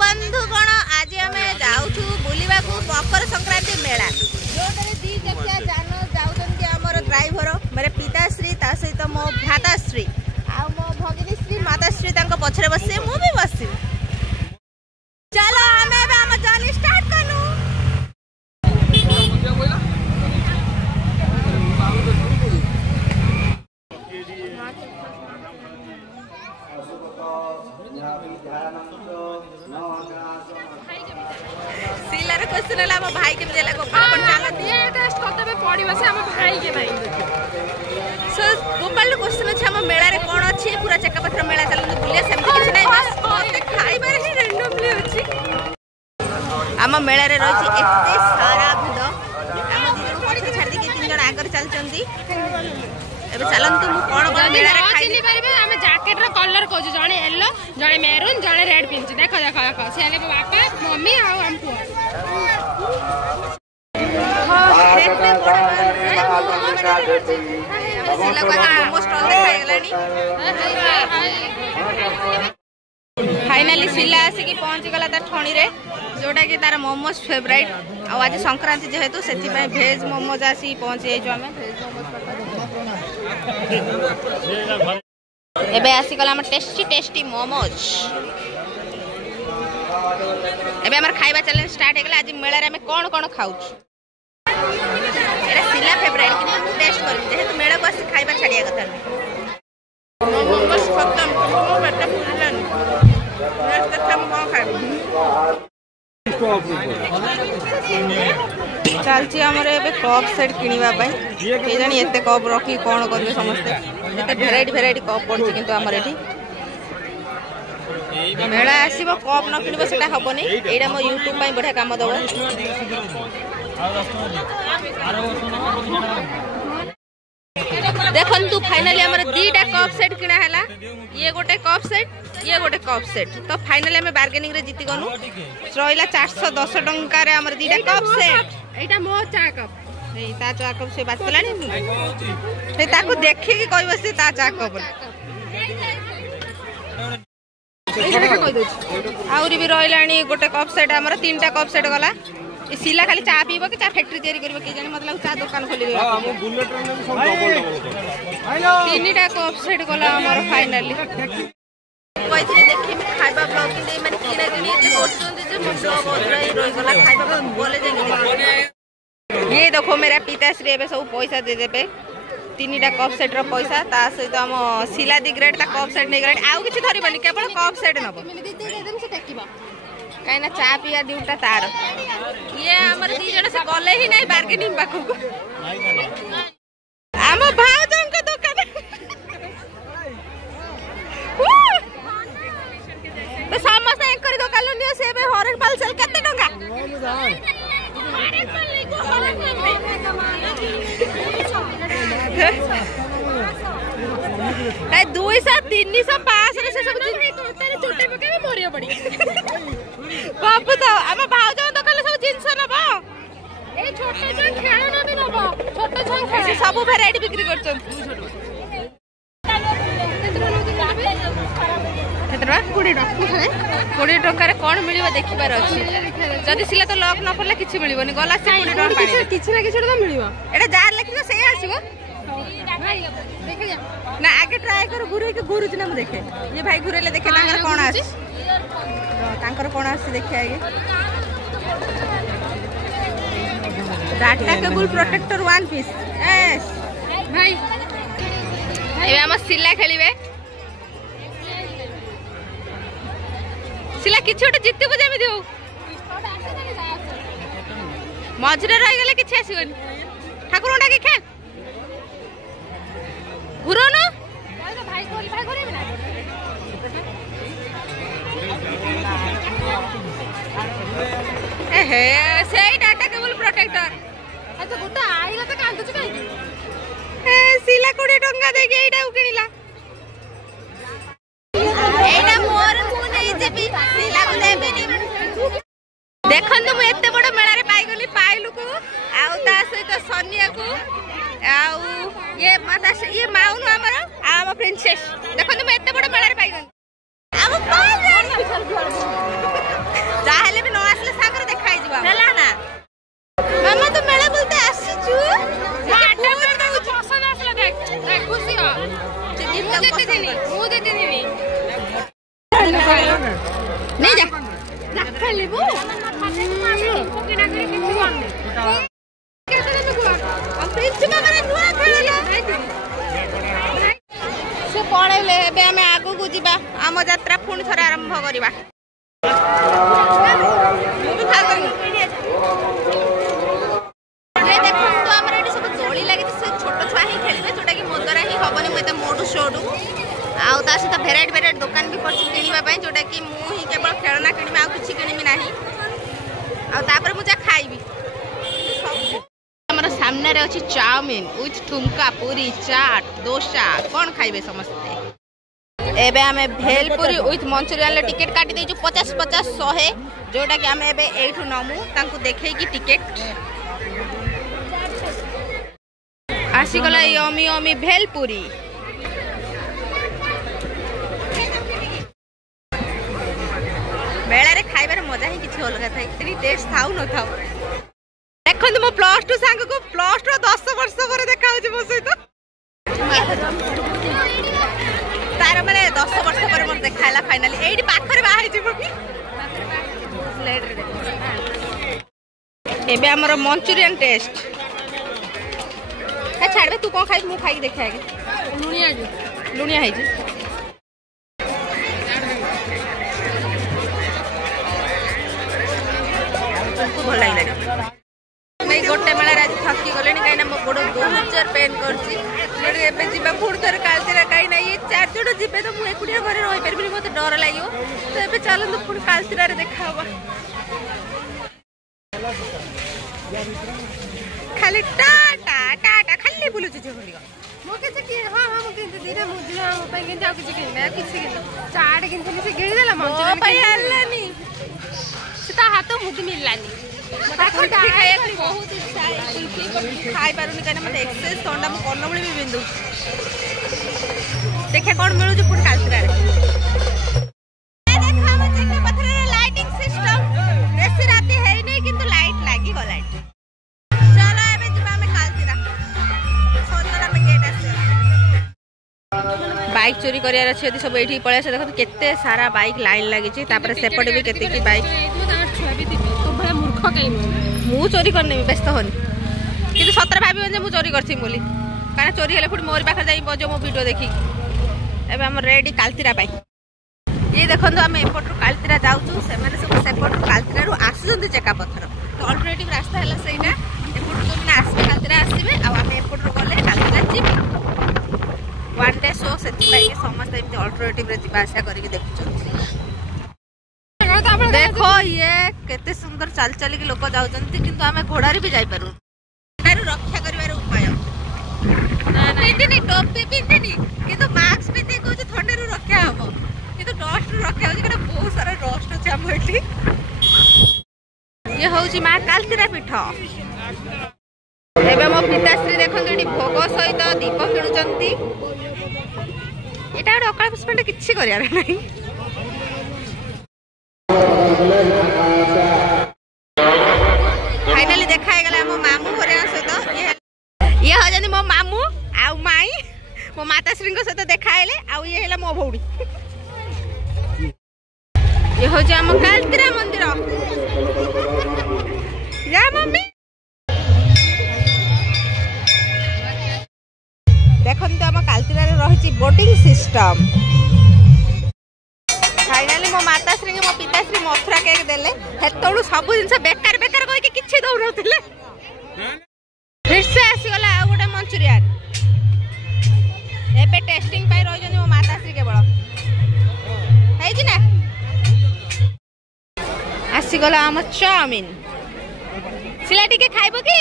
बंधुगण आज आम जाऊँ बुलवा मकर संक्रांति मेला जो दी चकिया जान जाऊँगी आमर ड्राइवर मेरे पिताश्री ता सहित मो भ्राताश्री आ मो भगिनीश्री माताश्री पछरे बसे मु भी बसि चलो आम आम जर्नी स्टार्ट करूँ। सिलार क्वेश्चन है हम भाई के देला गोपाल चला दिए टेस्ट करते में पड़िबो से हम भाई के भाई सो गोपाल क्वेश्चन अछि हम मेला रे कोन अछि पूरा चक्कापत्र मेला चलन बुलिया सेम किछ नै बस ओते खाइबार ही रैंडमली अछि हम मेला रे रहिछि एते सारा भिड हम दिन पछे छाड़ दे के तीन जण आगर चल चंदी एबे चलंतु मु कोन मेला रे खाइ नि परिबे हम जैकेट रो कलर को जणे येलो जणे मेरून जणे रेड पिंच देखो देखो देखो से आगे बापा मम्मी आ हम पुआ फाइनाली सिला आसिक पहुँची गला ठणी रे जोटा कि तार मोमोज फेवरेट आज संक्रांति जेहेतु से भेज मोमोज आसी पहुँची जाइए एबे आसीगला हम टेस्टी टेस्टी मोमोज एबे हमर खाइबा चैलेंज स्टार्ट हेगला आज मेला रे हम कोन कोन खाउछ एरा सिला फेवरेट कि टेस्ट करबी जेहेतु मेला को आसी खाइबा छाड़िया कथा मोमोज खत्म मो बेटा फुलन नेक्स्ट हम कोन खाइबी चलची हमर एबे कप सेट किनिबा पई के जानी एते कप रखी कोन करबे समस्त एते भेराइटी कप पड़छ किंतु हमर एठी मेला आसीबो कप न किनिबो सेटा हबो नै एडा मो YouTube पई बढ़िया काम दबो देखन तू फाइनली हमर दीटा कप सेट किना हला ये गोटे कप सेट तो फाइनली हम बार्गेनिंग रे जीती गनु रहिला 410 टंका रे हमर दीटा कप सेट एटा मो चा कप ए ता चा कप से बात कलानी से ताको देखि कि कहबो से ता चा कप आउरी भी रहिलानी गोटे कप सेट हमर तीनटा कप सेट गला सिला खाली चा पीबो कि चा फैक्ट्री तैयारी करबो कि जाने मतलब चा दुकान खोलिबे हां हम बुलेट रे भी सब डबल तीनटा कप सेट गला हमर फाइनली कइथि देखि में खाइबा ब्लॉग कि माने किना किनी एते करछन जे मो ब्लॉग रही गला खाइबा बोले जे ये देखो मेरा पिताश्री एबे सब पैसा दे देबे तीनटा कप सेट रो पैसा ता सहित हम सिला दी ग्रेड ता कप सेट नै ग्रेड आउ किछि धरिबनी केवल कप सेट नबो से टेकिबा काइना चा पिया दिउटा तार ये हमर दी जण से गले ही नै बार्गेनिंग बाकू हम भाजन के दुकान तो समस्त एंकर दुकान लियो से बे हरन पाल सेल कते टंका हरन पाल नै को हरन पाल ए 200 300 5 रे से सब तेरे छोटे पके में मोरिया पड़ी बाबू तो हम भाउजो दुकान सब जिंस नबो ए छोटे छन खेळना भी नबो छोटे छन खेळ सब वैरायटी बिक्री करछन केतरा 20 टका रे कोन मिलिबो देखिबार अछि जदी सिला तो लॉक न पड़ला किछि मिलिबोनी गला से 20 टका पानी किछि ना किछि तो मिलिबो एटा जार लेखिबो से आसीबो भाई देखे जा ना आगे ट्राई कर घुरे के घुरु ना हम देखे ये भाई घुरेले देखे तांकर कोन आसी तांकर कोन आसी देखे आगे data cable protector one piece yes भाई ए हम सिला खेलिबे सिला किछि ओटे जितबो जेमि दिउ मजरे रहि गेले किछि आसीबनी ठाकुर ओटा के खे घुरो न भाई घुरे ना ए हे सेई डाटा केबल प्रोटेक्टर अच्छा गुटा आइला त कांदु छ काई ए सिला 20 टंका देके एटा उकिनिला एटा मोर मु नै जेबी सिला को देबेनी देखन तो मु एते बड़ मेला रे पाई गली पाइलु को आउ ता सहित सोनिया को आउ ये माता ये माउनु हमर आम प्रिंसेस देखन तो मु एते बड़ मेला रे पाई गली हम नहीं जा खेलबू से पड़े आम आगू जा आम यात्रा पुणी थे आरंभ करवा देखो आम सब दोली लगी छोट छुआ ही खेलिए जोटा कि मो द्वारा ही हेनी मुझे मोटू सोडू आउ ता सहित भेराइट भेराइट दुकान भी पड़ी किणवाई जोटा कि मुझे केवल खेलना किणवी आउ किसी किणवी ना आपर मुझे खाइबी हमारे सामने अच्छी चाउमिन विथ ठुमका पूरी चाट डोसा कौन खाइबे समस्ते एबे आमे भेलपुरी विथ मंचूरियन टिकेट काटी देजु 50-50 100 जोटा कि आमे एबे एठु नमु तांको देखै कि टिकेट आसी गला यमी यमी भेलपुरी बेला रे खाइबार मजा ही किछि अलग थाई एनी टेस्ट थाउ न थाउ देखंतु मो +2 सांग को +2 10 वर्ष पर देखा होछि मो सहित तार माने 10 वर्ष पर मोर देखाइला फाइनली एडी पाखरे बाहरी जिवो कि स्लाइड रे देखो एबे हमर मंचूरियन टेस्ट ए छाड़बे तू कोन खाइ मु खाइ देखा आगे लुनिया है जी भल लगे मैं गोटे मेला आज थकी गले कहीं मो गोड़ बहुत जोर पेन कर पुणी थर कालतीरा कहीं ये 4 जण जी तो मुझे एकुटिया घर रही पारि मत डर लगे तो ये चलते पुणी कालतीरा देखा खाली टाटा टाटा खाली बुलुच हाथ मुझे मिललानी बहुत इच्छा खाई पारुनी कहीं मतलब एक्सरसाइज थंडा मो कनमुड़ी भी बिंदु देखा कौन मिलू पुणी कालतीरा लाइटिंग सिस्टम बेसी राति है नहीं किंतु लाइट लागी गला चलो एबे जिबा हमें कालतीरा सरियला में गेट आसे बाइक चोरी करियार अछि यदि सब एठी पळे आसे देखो केते सारा बाइक लाइन लागि छि तापर सेपटे भी केते की बाइक मु चोरी करने व्यस्त होनी कि सतर भाव मु चोरी करथि बोली कारण चोरी हेले पुणी मोर पाखे जाई बजो मो वीडियो देखी एबे हम रेडी कालतीरा पाई ये देखंतु हम एपटू कालतीरा जाउछु से माने सब सेपटू कालतीरा रु आसुजंती चेका पत्थर तो अल्टरनेटिव रास्ता हला सेइना एपटू जो माने आसे कालतीरा आसीबे आ हम एपटू गले कालतीरा जिब वन डे शो सेति पाई के समस्त एमती अल्टरनेटिव रे जिबा आशा करिके देखुछन देखो ये केते सुंदर चाल चली के लोक जाउचंती किंतु हमें घोड़ारी भी जाई पारु रक्षा करिवार उपाय पिंधिनी टोपी पिंधिनी किंतु मास्क पिंधि को थंडे रु रक्षा हबो किंतु डस्ट रु रक्षा होची केटा बहुत सारा डस्ट अछि हम एठी ये होची मा कालतीरा पीठ एबे मो पिताश्री देखन एठी भोग सहित दीप किणुचंती एटा अकाल पुष्पंड किछि करियार नाही फाइनली देखा मो मामू घर सहित ये हजनी मो मामू आउ माई मो माताश्री सहित देखा ये मो भौणी ये हूँ आम कालतीरा मंदिर या मम्मी देखते आम कालतीरा रही बोटिंग सिस्टम फाइनली मो माताश्री मो पिताश्री मथुरा केक देले हेतु सब जिन बेकार बेकार कह कि दौड़ फिर से आसीगला आ गोटे मंचूरियन एबे टेस्टिंग पाई रही मो माताश्री केवल है ना आसीगला आम चाउमिन सिला टिके खाइबो कि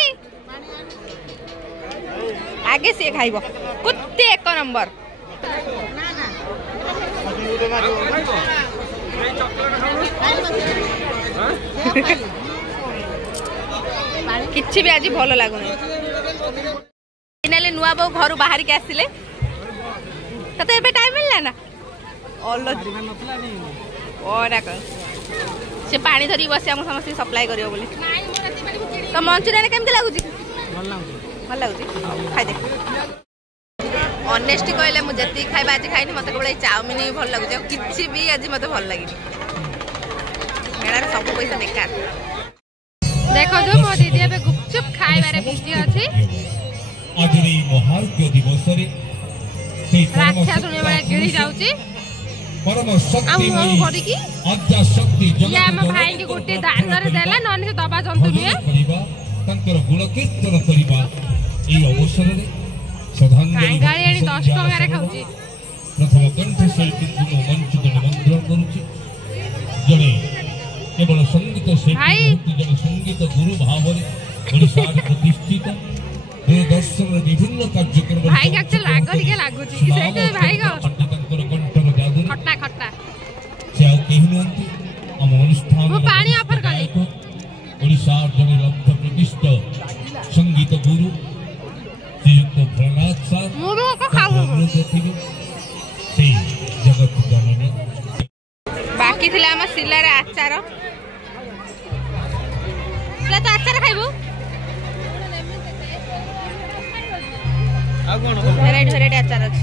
आगे से खाइबो कुत्ते 1 नंबर किछि भी आज भल लागुनी फाइनली नुआ बो घर बाहर के आसिले तो एबे टाइम मिलला ना से पानी धरी बस हम समस्त सप्लाई करियो बोली तो मंचूरियन केमती लागुची भल लागुची खाइ दे ऑनेस्टली कहले मुझे जी खाइबा आज खाइनी मत केवल चाउमिन ही भल लगुच किसी भी आज मत भल लगे मेलार सब पैसा बेकार देखो जो मो दीदी ए गुपचुप खाइबारे बिजी अछि आज रे महार्घ्य दिवस रे राक्षा सुने वाला गिड़ी जाउची परम शक्ति आद्या शक्ति या हम भाई के गुटे दान रे देला नन से दबा जंतु निए तंकर गुण कीर्तन करिबा ए अवसर रे श्रद्धांजलि गाड़ी 10 टका रे खाउची प्रथम कंठ शिल्पी गुण मंच गुण मंत्र करूची जने केवल संगीत शिल्पी जने संगीत गुरु भाव रे ओडिसा प्रतिष्ठित दूरदर्शन विभिन्न कार्यक्रम भाई का चल लागो ठीक लागुची सेते भाई का तंकर कंठर जादू खट्टा खट्टा से आ केहनंती हम अनुष्ठान वो पानी ऑफर कली ओडिसा जने लब्ध प्रतिष्ठित संगीत गुरु श्रीयुक्त प्रहलाद सर मुरो को खाऊ से जगत जननी बाकी थिला हम सिलार आचार सिला तो आचार खाइबो आ कोन भेराइटी आचार अछि